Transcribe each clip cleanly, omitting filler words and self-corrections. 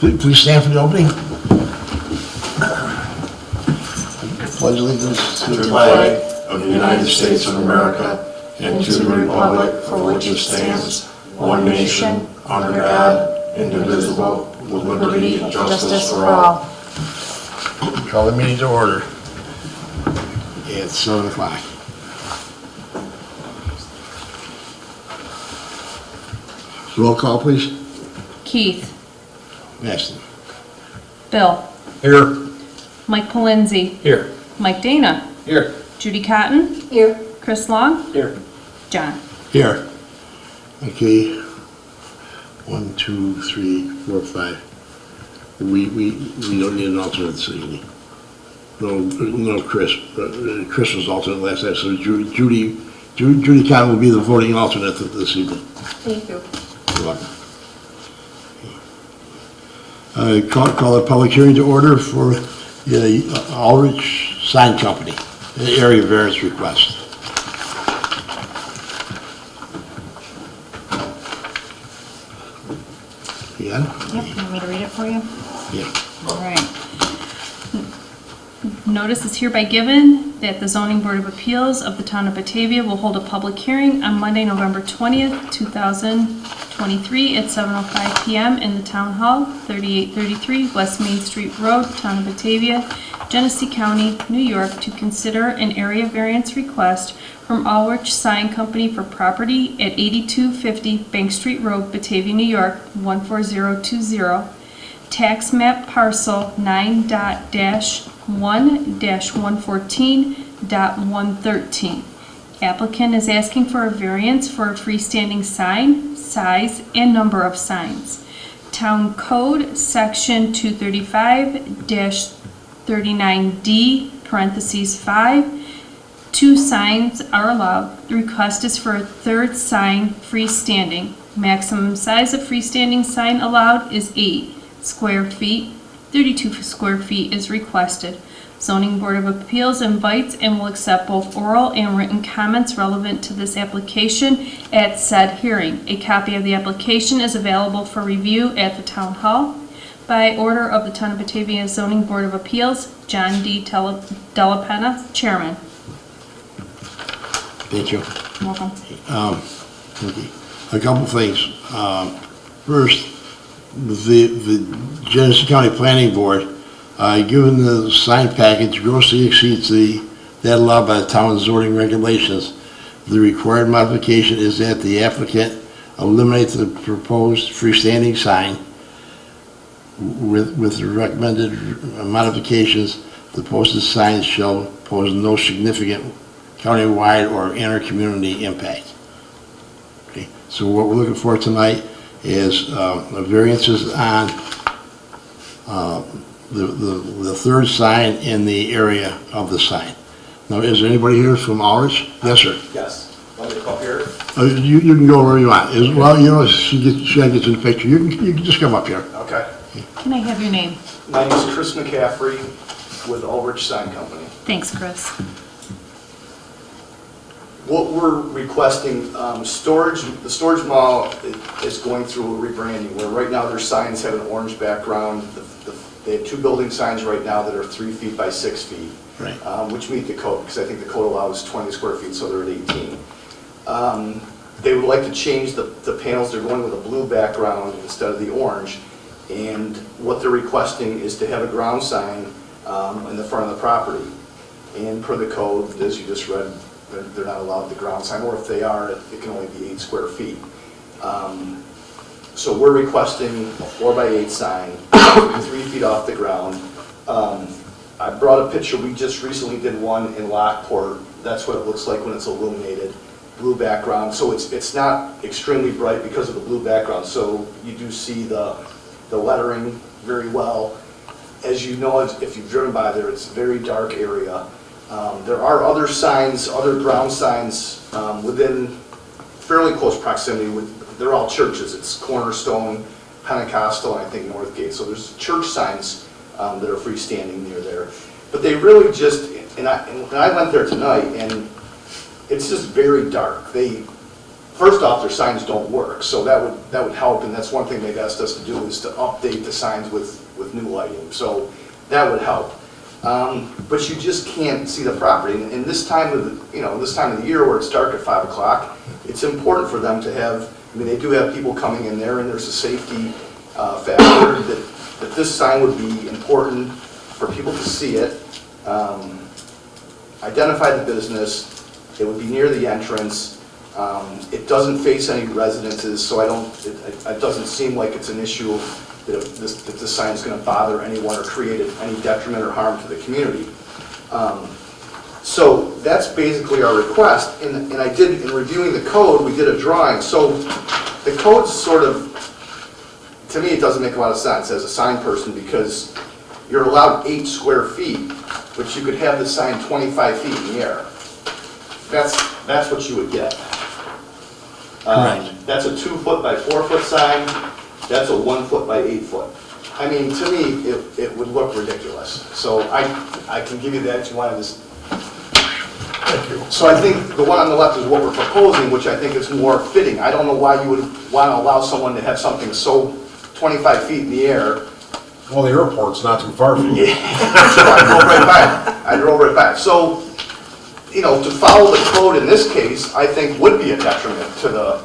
Please stand for the opening. Pledge allegiance to the flag of the United States of America and to the republic for which it stands, one nation, under God, indivisible, with liberty and justice for all. Call the meeting to order. It's 7 o'clock. Roll call, please. Keith. Ashton. Bill. Here. Mike Polenzi. Here. Mike Dana. Here. Judy Cotton. Here. Chris Long. Here. John. Here. Okay. 1, 2, 3, 4, 5. We don't need an alternate this evening. No, Chris. Chris was alternate last night, so Judy Cotton will be the voting alternate this evening. Thank you. You're welcome. Call a public hearing to order for the Ulrich Sign Co. Area variance request. You got it? Yep, you want me to read it for you? Yeah. All right. Notice is hereby given that the Zoning Board of Appeals of the Town of Batavia will hold a public hearing on Monday, November 20th, 2023 at 7:05 p.m. in the Town Hall, 3833 West Main Street Road, Town of Batavia, Genesee County, New York, to consider an area variance request from Ulrich Sign Company for property at 8250 Bank Street Road, Batavia, New York, 14020. Tax map parcel 9.1-114.113. Applicant is asking for a variance for a freestanding sign, size, and number of signs. Town Code Section 235-39D, parentheses 5. 2 signs are allowed. The request is for a third sign freestanding. Maximum size of freestanding sign allowed is 8 square feet. 32 square feet is requested. Zoning Board of Appeals invites and will accept both oral and written comments relevant to this application at said hearing. A copy of the application is available for review at the Town Hall. By order of the Town of Batavia Zoning Board of Appeals, John D. Della Penna, Chairman. Thank you. Welcome. Okay. A couple things. First, the Genesee County Planning Board, given the sign package grossly exceeds that allowed by the town's zoning regulations, the required modification is that the applicant eliminate the proposed freestanding sign. With the recommended modifications, the posted signs shall pose no significant countywide or inter-community impact. Okay. So what we're looking for tonight is variances on the third sign in the area of the sign. Now, is there anybody here from Ulrich? Yes, sir. Yes. Want me to come up here? You can go where you want. Well, you know, she gets in the picture. You can just come up here. Okay. Can I have your name? My name is Chris McCaffrey with Ulrich Sign Company. Thanks, Chris. What we're requesting, the storage mall is going through a rebranding where right now their signs have an orange background. They have 2 building signs right now that are 3 feet by 6 feet, Right. Which meet the code because I think the code allows 20 square feet, so they're at 18. They would like to change the panels. They're going with a blue background instead of the orange. And what they're requesting is to have a ground sign in the front of the property. And per the code, as you just read, they're not allowed the ground sign, or if they are, it can only be 8 square feet. So we're requesting a 4 by 8 sign, 3 feet off the ground. I brought a picture. We just recently did one in Lockport. That's what it looks like when it's illuminated. Blue background. So it's not extremely bright because of the blue background. So you do see the lettering very well. As you know, if you've driven by there, it's a very dark area. There are other signs, other ground signs within fairly close proximity. They're all churches. It's Cornerstone, Pentecostal, and I think Northgate. So there's church signs that are freestanding near there. But they really just, and I went there tonight, and it's just very dark. They first off, their signs don't work, so that would help, and that's one thing they've asked us to do, is to update the signs with new lighting, so that would help. But you just can't see the property, and this time of the year where it's dark at 5 o'clock, it's important for them to have, I mean, they do have people coming in there, and there's a safety factor that this sign would be important for people to see it, identify the business, it would be near the entrance, it doesn't face any residences, so it doesn't seem like it's an issue that this sign is going to bother anyone or create any detriment or harm to the community. So that's basically our request, and I did, in reviewing the code, we did a drawing. So the code's sort of, to me, it doesn't make a lot of sense as a sign person, because you're allowed 8 square feet, but you could have the sign 25 feet in the air. That's what you would get. Correct. That's a 2-foot by 4-foot sign. That's a 1-foot by 8-foot. I mean, to me, it would look ridiculous. So I can give you that if you want to just. Thank you. So I think the one on the left is what we're proposing, which I think is more fitting. I don't know why you would want to allow someone to have something so 25 feet in the air. Well, the airport's not too far from you. Yeah. I drove right by. So, you know, to follow the code in this case, I think would be a detriment to the,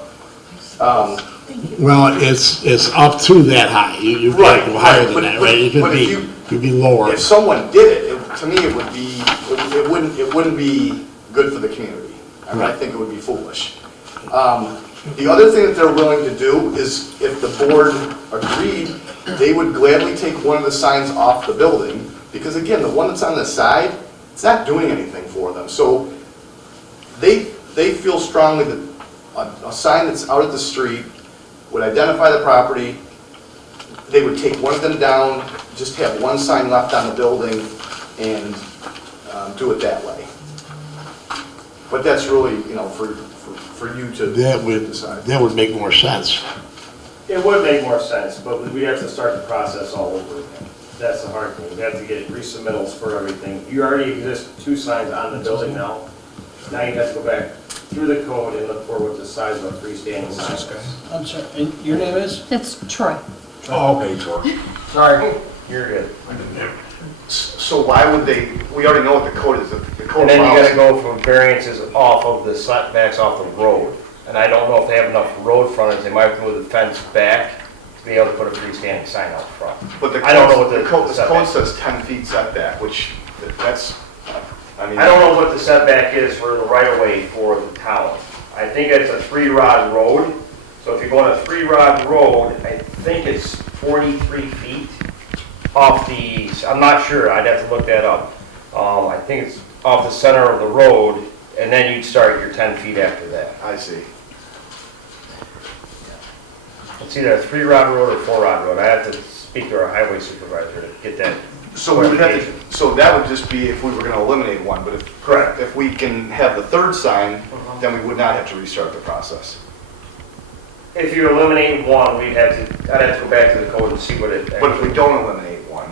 Well, it's up to that high. You Right, can't go higher right, than but- that, right? It but if could be lower. if someone did it, to me, it would be, it wouldn't be good for the community. I mean, I think it would be foolish. The other thing that they're willing to do is, if the board agreed, they would gladly take one of the signs off the building, because again, the one that's on the side, it's not doing anything for them. So they feel strongly that a sign that's out at the street would identify the property. They would take one of them down, just have one sign left on the building, and do it that way. But that's really, you know, for you to decide. That would make more sense. It would make more sense, but we'd have to start the process all over again. That's the hard thing. We have to get resubmittals for everything. You already exist 2 signs on the building now. Now you have to go back through the code and look for what the size of a freestanding sign is. I'm sorry, and your name is? That's Troy. Oh, okay, Tor. Sorry, you're good. So why would they, we already know what the code is. The code And then you allows- gotta go from variances off of the setbacks off the road. And I don't know if they have enough road frontage, they might move the fence back to be able to put a freestanding sign out front. But the I don't know what the code setback- says 10 feet setback, which that's, I mean. I don't know what the setback is for the right-of-way for the town. I think it's a 3-rod road, so if you go on a 3-rod road, I think it's 43 feet off the, I'm not sure, I'd have to look that up. I think it's off the center of the road, and then you'd start your 10 feet after that. I see. It's either a 3-rod road or 4-rod road. I have to speak to our highway supervisor to get that. So we would have clarification. to, so that would just be if we were going to eliminate one, but Correct. if we can have the 3rd sign, then we would not have to restart the process. If you eliminate one, I'd have to go back to the code and see what it. But if we don't eliminate one,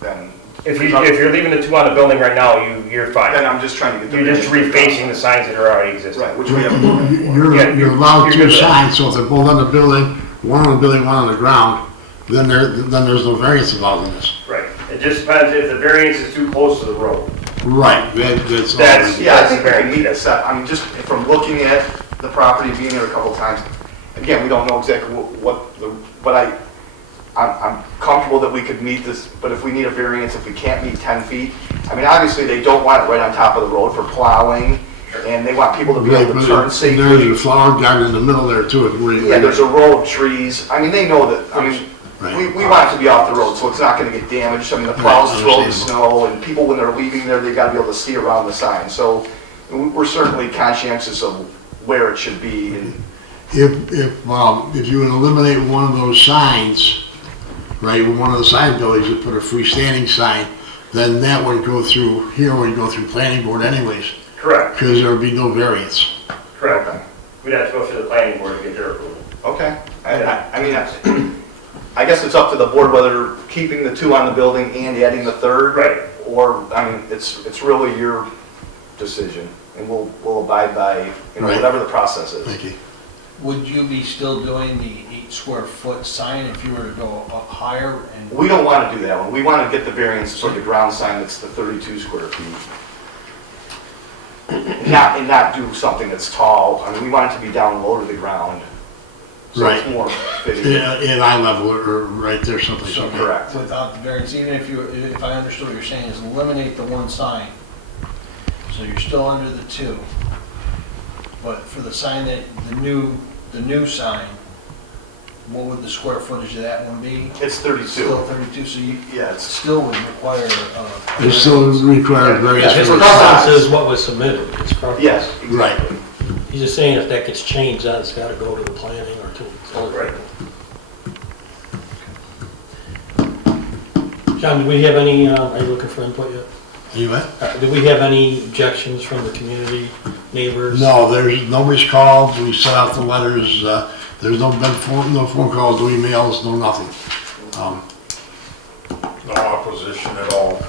then. If you're leaving the 2 on the building right now, you're Then fine. I'm just trying to get the. You're just refacing the signs that are already existing. Right, which we haven't done before. Yeah, You're allowed you're 2 good with that. signs, so if they're both on the building, one on the building, one on the ground, then there's no variance involved in this. Right. It just depends if the variance is too close to the road. Right, that's all. That's- Yeah, I think we can meet the set, I mean, just from looking at the property, being there a couple of times, again, we don't know exactly but I'm comfortable that we could meet this, but if we need a variance, if we can't meet 10 feet, I mean, obviously, they don't want it right on top of the road for plowing, and they want people to be Right, able but to turn there's safely. a flower garden in the middle there too. Yeah, there's a row of trees, I mean, they know that, I mean, Right. we want it to be off the road, so it's not gonna get damaged, I mean, the plows throw the snow, and people, when they're leaving there, they gotta be able to see around the sign, so we're certainly conscientious of where it should be, and If you would eliminate one of those signs, right, with one of the sign buildings, you put a freestanding sign, then that would go through, here would go through planning board anyways, Correct. because there would be no variance. Correct. We'd have to go through the planning board to get their approval. okay. I mean, I guess it's up to the board whether keeping the 2 on the building and adding the 3rd. Right. Or, I mean, it's really your decision, and we'll abide by, Right. whatever the process is. Thank you. Would you be still doing the 8 square foot sign if you were to go up higher and? We don't want to do that one. We want to get the variance for the ground sign that's the 32 square feet. And not do something that's tall. I mean, we want it to be down low to the ground. So it's Right. more fitting. Yeah, at eye level or right there, something. So Correct. without the variance, even if I understood what you're saying, is eliminate the 1 sign. So you're still under the 2. But for the sign that, the new sign, what would the square footage of that one be? It's 32. Still 32, so you Yeah, it's, still would require It still requires variance. His for the preference size. is what was submitted, his preference. yes, Right. exactly. He's just saying if that gets changed, then it's gotta go to the planning or to. Right. John, do we have any, are you looking for input yet? Anyway? Do we have any objections from the community, neighbors? No, nobody's called, we sent out the letters, there's no phone calls, no emails, no nothing. No opposition at all.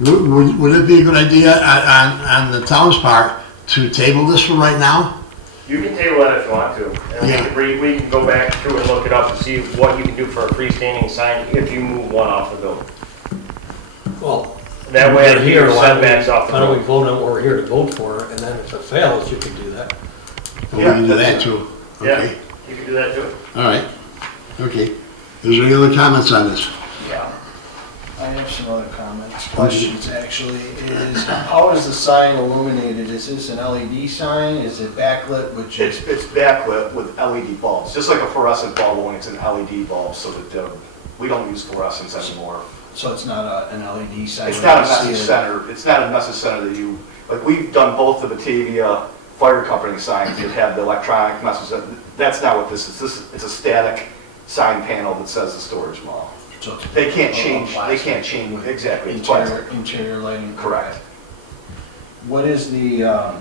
Would it be a good idea on the town's part to table this for right now? You can table that if you want to. And Yeah. we can go back through and look it up and see what you can do for a freestanding sign if you move one off the building. Well, That way, we're I hear here, why don't we- setbacks off the Why don't we building. vote on what we're here to vote for, and then if it fails, you can do that. Well, we can do that too. Yeah, Okay, you can do that too. all right, okay. Is there any other comments on this? Yeah, I have some other comments, questions actually, is how is the sign illuminated? Is this an LED sign? Is it backlit, which is? It's backlit with LED bulbs, just like a fluorescent bulb, only it's an LED bulb, so that we don't use fluorescents anymore. So it's not an LED sign? It's not a when you see message it? center, it's not a message center that you, like, we've done both the Batavia Fire Company signs that have the electronic message. That's not what this is. It's a static sign panel that says the storage mall. So it's They can't all change, plastic with exactly, it's plastic. Interior lighting? Correct. What is the, I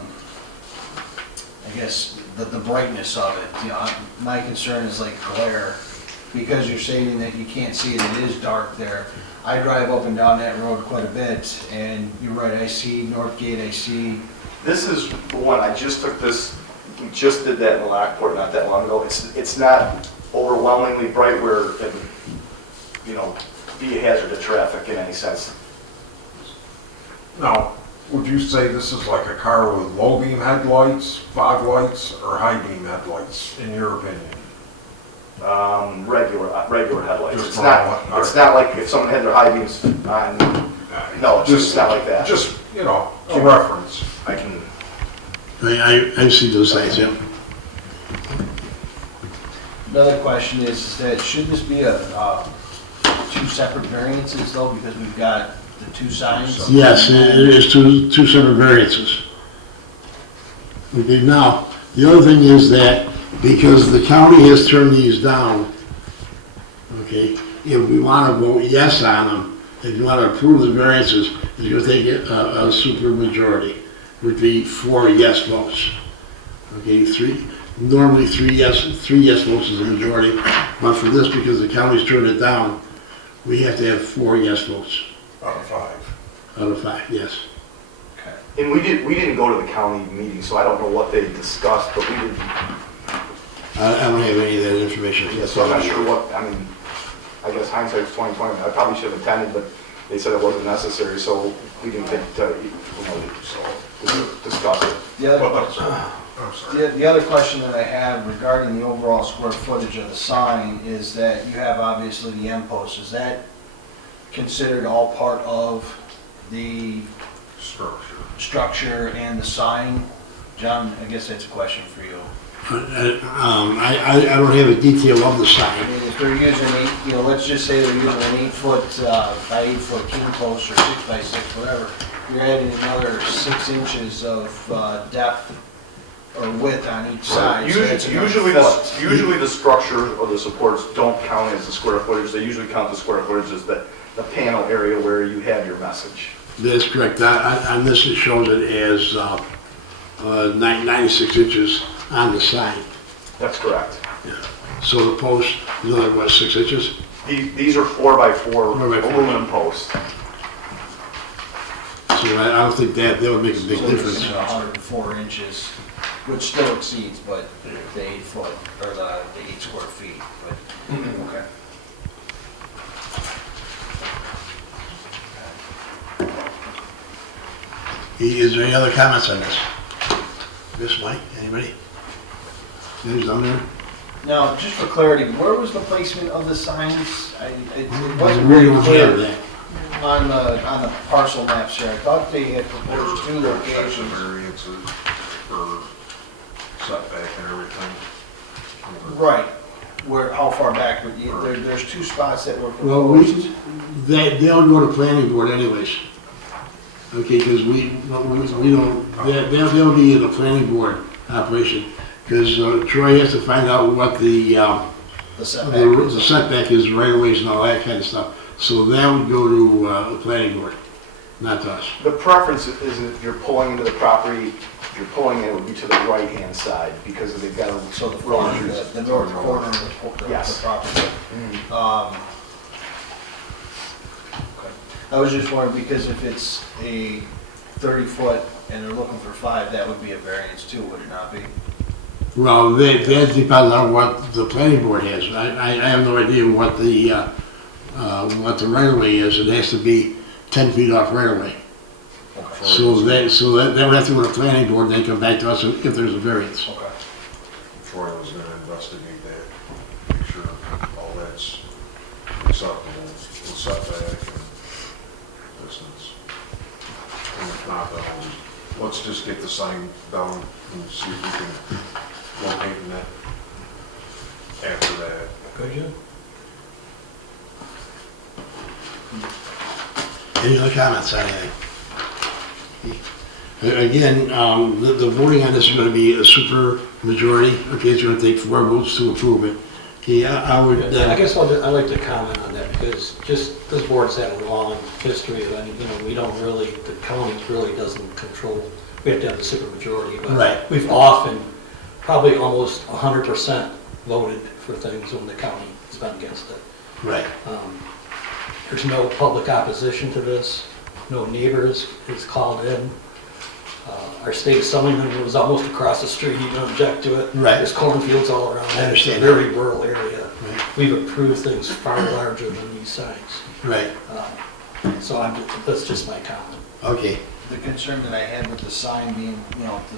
guess, the brightness of it? You know, my concern is like glare, because you're saying that you can't see it, it is dark there. I drive up and down that road quite a bit, and you're right, I see Northgate, I see, This is the one, I just took this, we just did that in Lockport not that long ago. It's not overwhelmingly bright where it, you know, be a hazard to traffic in any sense. Now, would you say this is like a car with low beam headlights, fog lights, or high beam headlights, in your opinion? Regular headlights. Just It's not like if someone had their high beams on, no, it's just not like that. Just, you know, a reference. I can, I see those things, yeah. another question is that should this be a, 2 separate variances though, because we've got the 2 signs? Yes, it is two separate variances. Okay, now, the other thing is that because the county has turned these down, okay, if we want to vote yes on them, if you want to approve the variances, it's going to take a super majority, would be 4 yes votes. Okay, normally three yes votes is a majority, but for this, because the county's turned it down, we have to have 4 yes votes Out of 5. out of 5, yes. Okay. and we didn't go to the county meeting, so I don't know what they discussed, but we didn't, I don't have any of that information. so I'm not sure what, I mean, I guess hindsight's 20/20. I probably should have attended, but they said it wasn't necessary, so we didn't get to, discuss it. The other, Well, I'm sorry. the other question that I have regarding the overall square footage of the sign is that you have obviously the end post. Is that considered all part of the structure and the sign? John, I guess that's a question for you. I don't have a detail of the I sign. mean, if they're using let's just say they're using an 8 foot by 8 foot king post or 6 by 6, whatever, you're adding another 6 inches of depth or width on each side. So that's another foot. Usually the structure or the supports don't count as the square footage, they usually count the square footage as the panel area where you have your message. That's correct. On this, it shows it as 96 inches on the sign. That's correct. Yeah. So the post, another, what, 6 inches? These are 4x4 4x4. aluminum posts. So I don't think that would make a big So you're difference. looking at 104 inches. which still exceeds, but the 8 foot, or the 8 square feet, but, okay. Is there any other comments on this? This, Mike, anybody? Who's on there? Now, just for clarity, where was the placement of the signs? It wasn't We very don't clear have that. on the parcel maps here. I thought they had proposed 2 Section locations. variances for setback and everything. Right, where, how far back, but there's 2 spots that were Well, proposed. they'll go to planning board anyways. Okay, because we don't, they'll be in the planning board operation. Because Troy has to find out what the The setback. the setback is, right of ways and all that kind of stuff. So that would go to the planning board, not to us. The preference is if you're pulling into the property, if you're pulling in, it would be to the right-hand side, because they've got a... So the front, the north corner of the Yes. property. Okay. I was just wondering, because if it's a 30-foot and they're looking for 5, that would be a variance too, would it not be? Well, that depends on what the planning board has. I have no idea what the right of way is. It has to be 10 feet off right of way. So that would have to go to the planning board, and then come back to us if there's a variance. Okay. Troy was gonna investigate that, make sure all that's acceptable, the setback and distance. And if not, then let's just get the sign down and see if we can locate in that after that. Could you? Any other comments on anything? Again, the voting on this is going to be a super majority. Okay, it's going to take 4 votes to approve it. Okay, I would... I guess I'd like to comment on that, because just, this board's had a long history of, we don't really, the county really doesn't control, we have to have the supermajority, but Right. we've often, probably almost 100% voted for things when the county has been against it. Right. There's no public opposition to this, no neighbors is called in. Our state Sullivan was almost across the street, he didn't object to it. Right. There's cornfields all around. I understand. It's a very rural area. Right. We've approved things far larger than these signs. Right. So that's just my comment. Okay. The concern that I had with the sign being,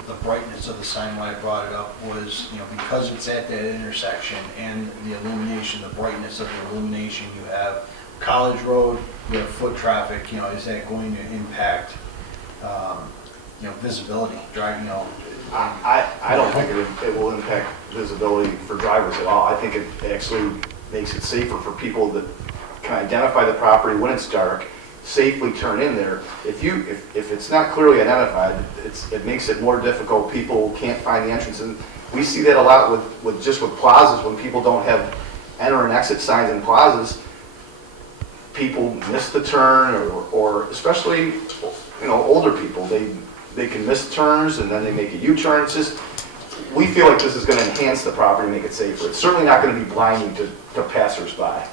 the brightness of the sign when I brought it up was, because it's at that intersection and the illumination, the brightness of the illumination, you have College Road, you have foot traffic, is that going to impact, visibility, driving, I don't think it will impact visibility for drivers at all. I think it actually makes it safer for people that can identify the property when it's dark, safely turn in there. If it's not clearly identified, it makes it more difficult. People can't find the entrance, and we see that a lot with plazas, when people don't have enter and exit signs in plazas. People miss the turn, or especially older people. They can miss turns and then they make a U-turn. It's just, we feel like this is going to enhance the property, make it safer. It's certainly not going to be blinding to passersby.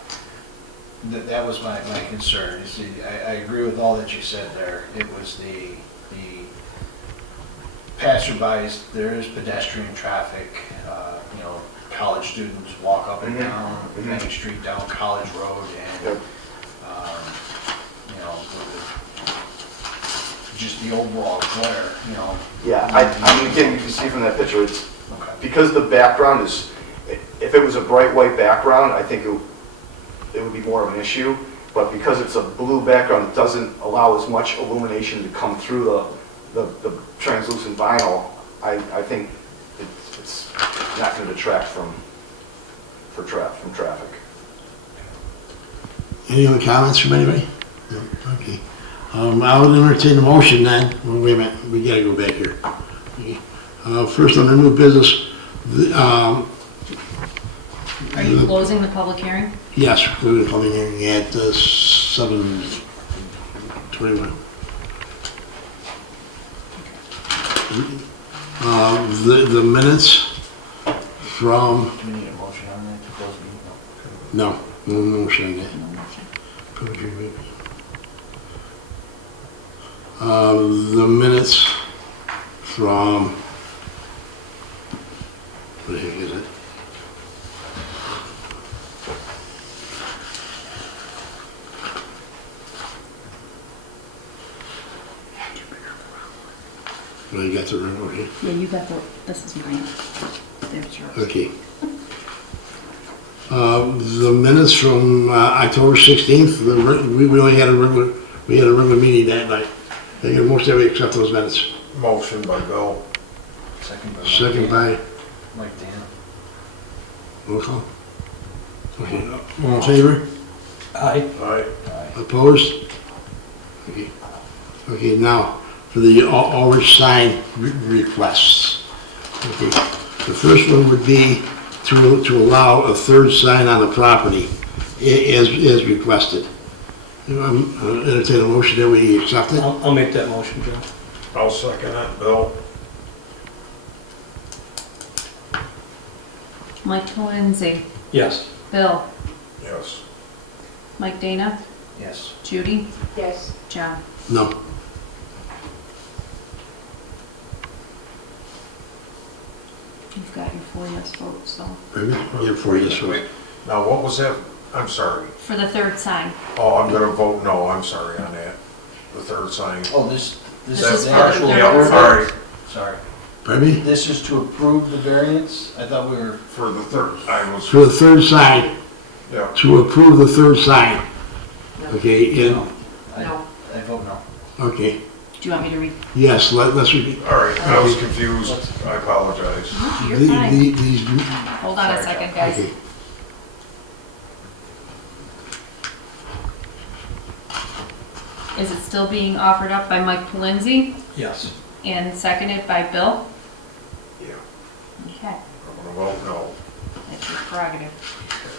That was my concern. You see, I agree with all that you said there. It was the passerbys, there is pedestrian traffic, college students walk up and down Main Street, down College Road, and, Yep. just the overall glare, Yeah, I mean, again, you can see from that picture, it's, Okay. because the background is, if it was a bright white background, I think it would be more of an issue, but because it's a blue background, it doesn't allow as much illumination to come through the translucent vinyl. I think it's not going to detract from traffic. Any other comments from anybody? No? Okay. I would entertain the motion then. Well, wait a minute, we gotta go back here. Okay. First on the new business, Are you closing the public hearing? yes, we're coming in at 7:21. The minutes from, do we need a motion on that to close the meeting? no motion on that. No motion. Public hearing. The minutes from Well, you got the room, okay. Yeah, you got this is mine. There's yours. Okay. The minutes from October 16th, we only had a regular meeting that night. I think most everybody accept those minutes. Motion by Bill. Second by, Mike Dan. roll call. Okay, all in favor? Aye. Aye. Opposed? Okay. Okay, now, for the Ulrich Sign requests. Okay, the first one would be to allow a third sign on the property as requested. Entertain a motion that we accept it. I'll make that motion, Joe. I'll second it, Bill. Mike Lindsay, Yes. Bill, Yes. Mike Dana, Yes. Judy, Yes. John. No. You've got your 4 yes votes, so. Yeah, 4 yes votes. Wait, now, what was that? I'm sorry. For the third sign. Oh, I'm gonna vote no, I'm sorry on that. The third sign. Oh, this This is is the for the actual third approval? sign. All right, Sorry. Pardon me? This is to approve the variance? I thought we were, for the third, I was, For the third sign, yeah. to approve the third sign. Okay, no. I No. I vote no. okay, Do you want me to read? yes, let's read. All right, I was confused, I apologize. You're fine. These, Hold on a second, guys. okay. Is it still being offered up by Mike Lindsay Yes. and seconded by Bill? Yeah, Okay, I'm gonna vote no. that's your prerogative.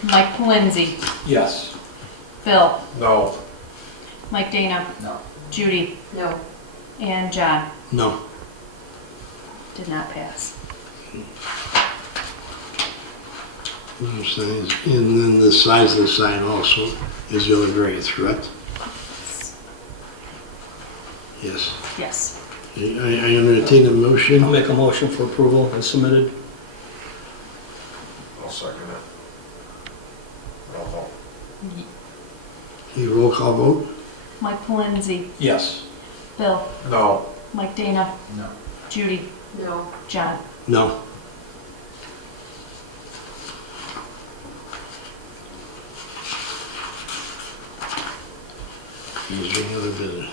Mike Lindsay, Yes. Bill, No. Mike Dana, No. Judy, No. and John. No. Did not pass. And then the size of the sign also is the other variance, correct? Yes. Yes. I entertain a I'll motion. make a motion for approval as submitted. I'll second it. I'll vote. Okay, roll call vote. Mike Lindsay, Yes. Bill, No. Mike Dana, No. Judy, No. John. No. Is there any other business?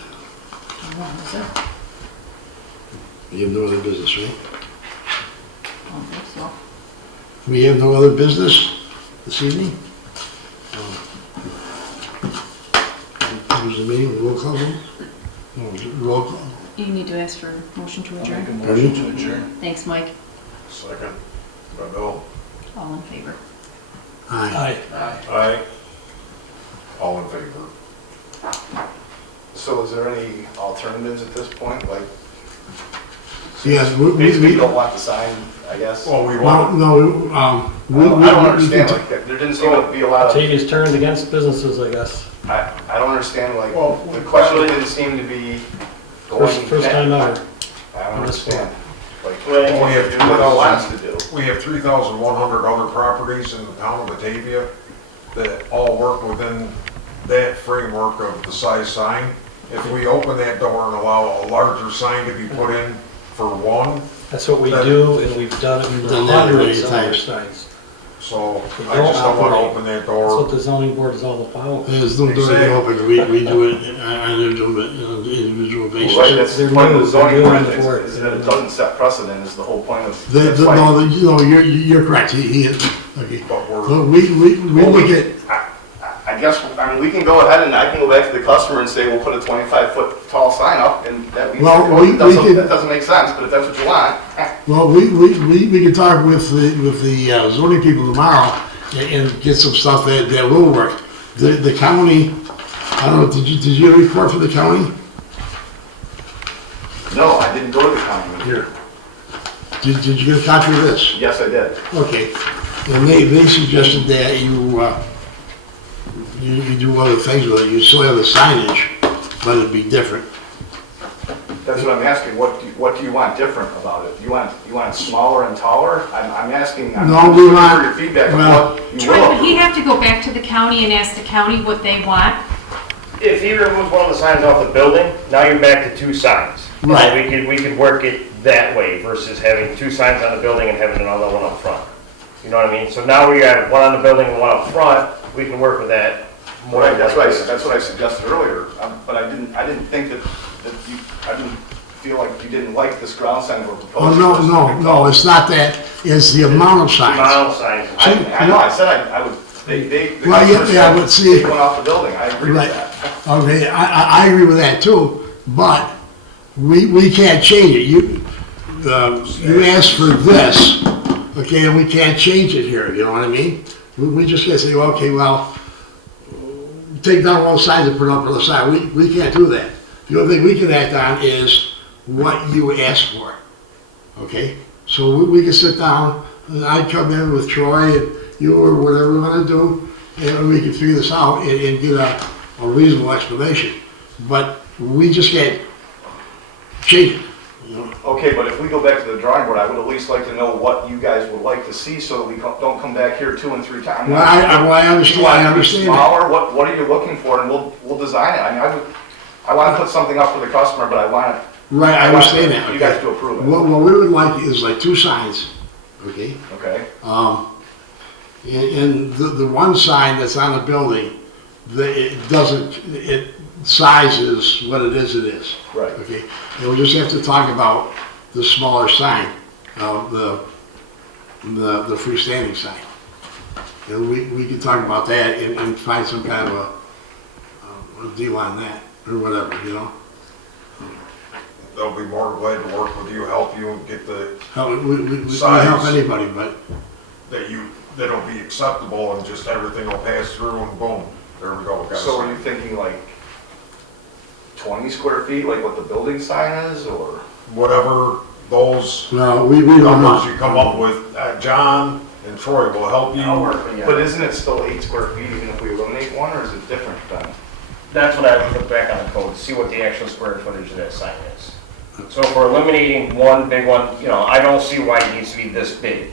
We have no other business, right? I don't think so. We have no other business this evening? Close the meeting, roll call vote? No, roll call. You need to ask for a motion to I'll make a adjourn. motion to adjourn. Thanks, Mike. Second by Bill. All in favor? Aye. Aye. Aye. All in favor? So is there any alternatives at this point, like, Yes, basically you don't want the sign, I guess? Well, we well, want, no, I don't understand, like, there didn't seem to be a lot of, Take his turn against businesses, I guess. I don't understand, like, Well, the question didn't seem to be going. First time ever. I don't understand, like, Well, we have do what it wants to do. we have 3,100 other properties in the town of Batavia that all work within that framework of the size sign. If we open that door and allow a larger sign to be put in for one, That's what we do, and we've done it We've for done that hundreds many of other times. signs. so I just don't want to open that That's what door. the zoning board is all about. There's no door to open, we do it on an individual basis. Right, that's the They're point of new, the zoning they're new in ordinance, the board. is that it doesn't set precedent, is the whole point of. The, that's the, why- no, you know, you're correct, he is, okay. But we're, So we look at, I guess, I mean, we can go ahead and I can go back to the customer and say, we'll put a 25-foot tall sign up, and that means, Well, we that could- doesn't make sense, but if that's what you want. well, we can talk with the zoning people tomorrow and get some stuff that will work. The county, I don't know, did you get a report from the county? No, I didn't go to the county. Here. Did you get a copy of this? Yes, I did. Okay, and they suggested that you do other things with it, you still have the signage, but it'd be different. That's what I'm asking, what do you want different about it? You want it smaller and taller? I'm asking, I'm No, we looking want- for your feedback on well- what you Troy, would he will. have to go back to the county and ask the county what they want? if he removes one of the signs off the building, now you're back to 2 signs. Right. We could work it that way versus having two signs on the building and having another one up front. You know what I mean? So now we have one on the building and one up front, we can work with that more. Right, that's what I suggested earlier, but I didn't think that you, I didn't feel like you didn't like this ground sign we're proposing. Oh, no, it's not that, it's the amount of signs. Mile signs. I know, I said I would, they. Well, yeah, but see- They went off the building, I agree with Right. that. Okay, I agree with that too, but we can't change it. You asked for this, okay, and we can't change it here, you know what I mean? We just can't say, okay, well, take down one side and put up another side. We can't do that. The only thing we can act on is what you asked for, okay? So we can sit down, and I come in with Troy and you or whatever we want to do, and we can figure this out and get a reasonable explanation. But we just can't change it, you know? Okay, but if we go back to the drawing board, I would at least like to know what you guys would like to see so that we don't come back here 2 and 3 times. Well, I understand, I understand that. Smaller, what are you looking for, and we'll design it. I mean, I want to put something up for the customer, but I want Right, I understand that. you okay. guys to approve it. What we would like is like 2 signs, okay? Okay, And the one sign that's on the building, it size is what it is. right. Okay, and we just have to talk about the smaller sign, the freestanding sign. And we can talk about that and find some kind of a deal on that, or whatever, you know? They'll be more glad to work with you, help you get the, We Size. help anybody, but, that'll be acceptable and just everything will pass through and boom, there we go. we got a So are sign. you thinking like 20 square feet, like what the building sign is, or? Whatever those no, we don't numbers know. you come up with, John and Troy will help I'll you. work with you. But isn't it still 8 square feet even if we eliminate one, or is it different then? That's what I would look back on the code, to see what the actual square footage of that sign is. So if we're eliminating one big one, you know, I don't see why it needs to be this big.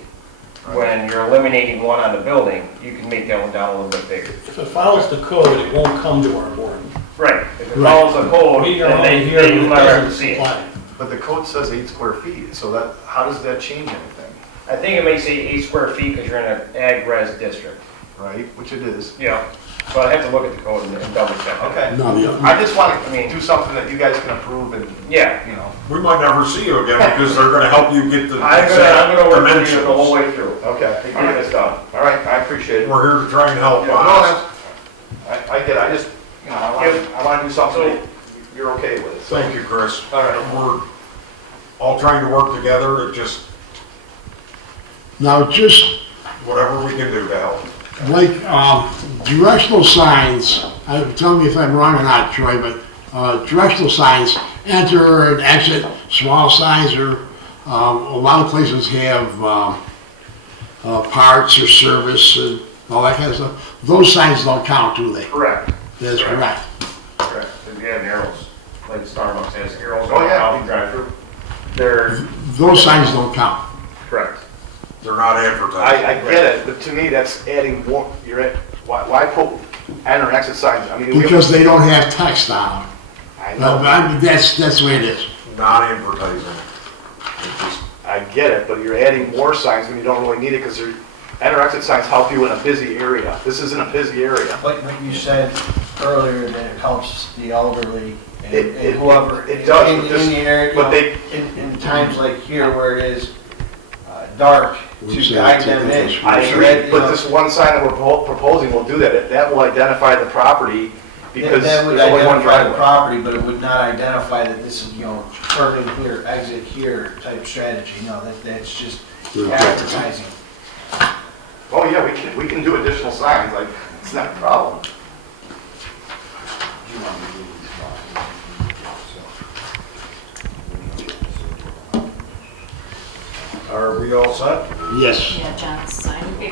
When you're eliminating one on the building, you can make that one down a little bit bigger. If it follows the code, it won't come to our board. Right, if it follows the code, We are then only they here when will it never have to doesn't see it. apply. But the code says 8 square feet, so that, how does that change anything, I think it may say 8 square feet because you're in an ag res district. right? Which it is. Yeah, so I have to look at the code and double check. it. Okay. No, I just want I mean- to do something that you guys can approve and, Yeah, you know. We might never see you again because they're gonna help you get the I'm gonna work with you the whole dimensions. way through Okay. to get this done. All right, I appreciate it. We're here to try and help Yeah, on no, this. I get it, I just, you know, I want to do something that you're okay with. So- Thank you, Chris. All right. We're all trying to work together, it just, Now, just whatever we can do to help. like, directional signs, tell me if I'm wrong or not, Troy, but, directional signs, enter and exit, small signs, or, a lot of places have, parts or service and all that kind of stuff. Those signs don't count, do they? Correct, That's correct. correct. If you have arrows, like Starbucks has arrows Oh, on yeah. how you drive through, they're Those signs don't count. correct. They're not advertised. I get it, but to me, that's adding more, why put enter and exit signs? I mean, Because they don't have text on them. I No, but know, I mean, that's the way it is. Not advertising. It just- I get it, but you're adding more signs when you don't really need it, because enter exit signs help you in a busy area. This isn't a busy area. Like you said earlier, that it helps the elderly and It- and whoever. it does, in- but this- in the area, but you know, in times like here where it is dark, We'll to say guide it's them in. different. I So agree, that, you but know, this one sign that we're proposing will do that. That will identify the property, because that would there's only one identify the driveway. property, but it would not identify that this is, you know, turn in here, exit here type strategy. No, that's just Yeah. advertising. Oh, yeah, we can do additional signs, like, it's not a problem. Are we all set? Yes. Yeah, John's signing.